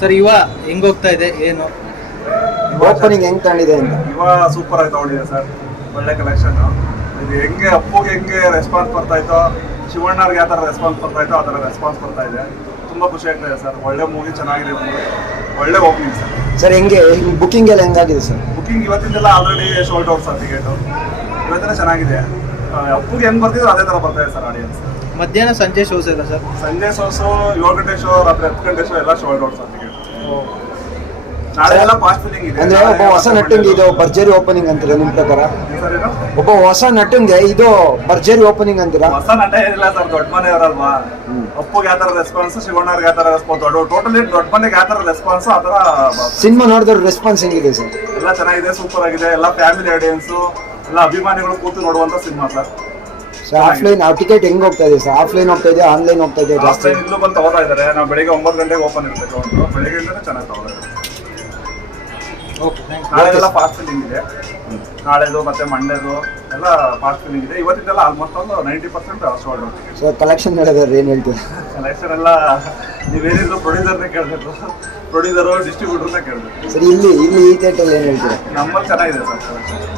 Sir ಯುವ ಹೆಂಗ್ ಹೋಗ್ತಾ ಇದೆ? ಏನು? ಓಪನಿಂಗ್ ಹೆಂಗ್ ತಗೊಂಡಿದೆ ಅಂತ? ಇವ ಸೂಪರ್ ಆಗಿ ತಗೊಂಡಿದೆ ಸರ್. ಒಳ್ಳೆ ಕಲೆಕ್ಷನ್ ಇದು ಹೆಂಗೆ ಅಪ್ಪುಗೆ ಹೆಂಗೆ ರೆಸ್ಪಾನ್ಸ್ ಬರ್ತಾ ಇತ್ತೋ ಶಿವಣ್ಣವ್ರಿಗೆ ಯಾವ ಥರ ರೆಸ್ಪಾನ್ಸ್ ಬರ್ತಾ ಇತ್ತೋ ಆ ಥರ ರೆಸ್ಪಾನ್ಸ್ ಬರ್ತಾ ಇದೆ. ತುಂಬ ಖುಷಿ ಆಗ್ತಾ ಇದೆ ಸರ್. ಒಳ್ಳೆ ಮೂವಿ ಚೆನ್ನಾಗಿದೆ ಮೂವಿ ಒಳ್ಳೆ ಓಪನಿಂಗ್ ಸರ್. ಸರ್ ಹೆಂಗೆ ಬುಕಿಂಗ್ ಎಲ್ಲ ಹೆಂಗಾಗಿದೆ sir? Booking ಇವತ್ತಿಂದೆಲ್ಲ already sold out sir ticket ಇವತ್ತಿನ ಚೆನ್ನಾಗಿದೆ. ಅಪ್ಪುಗೆ ಹೆಂಗ್ ಬರ್ತಿದ್ರು ಅದೇ ತರ ಬರ್ತಾ ಇದೆ ಸರ್ ಆಡಿಯನ್ಸ್ ಮಧ್ಯಾಹ್ನ ಸಂಜೆ ಶೋಸ್ ಎಲ್ಲ ಸರ್. ಸಂಜೆ ಶೋಸು ಏಳು ಗಂಟೆ ಶೋ ರಾತ್ರಿ ಹತ್ತು ಗಂಟೆ ಶೋ ಎಲ್ಲ ಶೋಲ್ಡ್ ಔಟ್ ಸರ್ ಟಿಕೆಟ್ ನಾಳೆ ಎಲ್ಲ ಫಾಸ್ಟ್ ಇದೆ. ಅಂದ್ರೆ ಒಬ್ಬ ಹೊಸ ನಟಂಗೆ ಇದು ಭರ್ಜರಿ ಓಪನಿಂಗ್ ಅಂತೀರಾ ನಿಮ್ ಪ್ರಕಾರ? ಸರ್ ಏನು ಒಬ್ಬ ಹೊಸ ನಟಂಗೆ ಇದು ಭರ್ಜರಿ ಓಪನಿಂಗ್ ಅಂತೀರಾ? ಹೊಸ ನಟ ಏನಿಲ್ಲ ಸರ್ ದೊಡ್ಡ ಮನೆಯವರಲ್ವಾ ಅಪ್ಪುಗೆ ಯಾವ ತರ ರೆಸ್ಪಾನ್ಸ್ ಶಿವಣ್ಣವ್ರಿಗೆ ಯಾವ ತರ ರೆಸ್ಪಾನ್ಸ್ ದೊಡ್ಡ ಟೋಟಲಿ ದೊಡ್ಡ ಮನೆಗೆ ಯಾವ ತರ ರೆಸ್ಪಾನ್ಸ್ ಆ ತರ ಸಿನಿಮಾ ನೋಡಿದ್ರೆ ರೆಸ್ಪಾನ್ಸ್ ಹೆಂಗಿದೆ ಸರ್? ಎಲ್ಲ ಚೆನ್ನಾಗಿದೆ ಸೂಪರ್ ಆಗಿದೆ ಎಲ್ಲ ಫ್ಯಾಮಿಲಿ ಆಡಿಯನ್ಸ್ ಎಲ್ಲ ಅಭಿಮಾನಿಗಳು ಕೂತು ನೋಡುವಂತ ಸಿನಿಮಾ ಸರ್. ಸರ್ ಆಫ್ಲೈನ್ ಆ ಟಿಕೆಟ್ ಹೆಂಗ್ ಹೋಗ್ತಾ ಇದೆ ಸರ್? ಆಫ್ಲೈನ್ ಹೋಗ್ತಾ ಇದೆ ಆನ್ಲೈನ್ ಹೋಗ್ತಾ ಇದೆ ಜಾಸ್ತಿ? ಇಲ್ಲೂ ಬಂದು ತಗೋತಾ ಇದ್ದಾರೆ. ನಾವು ಬೆಳಿಗ್ಗೆ ಒಂಬತ್ತು ಗಂಟೆಗೆ ಓಪನ್ ಇರುತ್ತೆ ಕೌಂಟ್ರು ಬೆಳಿಗ್ಗೆಯಿಂದನೇ ಚೆನ್ನಾಗಿ ತಗೋತಾರೆ ಓಕೆ ಥ್ಯಾಂಕ್ ನಾಳೆ ಎಲ್ಲ ಫಾಸ್ಟ್ ಫಿಲ್ಲಿಂಗ್ ಇದೆ. ನಾಳೆದು ಮತ್ತೆ ಮಂಡೇದು ಎಲ್ಲ ಫಾಸ್ಟ್ ಫಿಲ್ಲಿಂಗ್ ಇದೆ. ಇವತ್ತಿದ್ದೆಲ್ಲ ಆಲ್ಮೋಸ್ಟ್ ಒಂದು ninety percent sold sir collection ಹೇಳಿದ್ರೆ ಏನು ಹೇಳ್ತೀರಾ? ಕಲೆಕ್ಷನ್ ಎಲ್ಲ ನೀವೇನಿದ್ರು ಪ್ರೊಡ್ಯೂಸರ್ನೇ ಕೇಳಬೇಕು. ಪ್ರೊಡ್ಯೂಸರು ಡಿಸ್ಟ್ರಿಬ್ಯೂಟರ್ನೇ ಕೇಳಬೇಕು. ಸರ್ ಇಲ್ಲಿ ಇಲ್ಲಿ ಈ ಥಿಯೇಟರ್ ಏನು ಹೇಳ್ತೀರಾ? ನಮ್ಮಲ್ಲಿ ಚೆನ್ನಾಗಿದೆ ಸರ್ ಕಲೆಕ್ಷನ್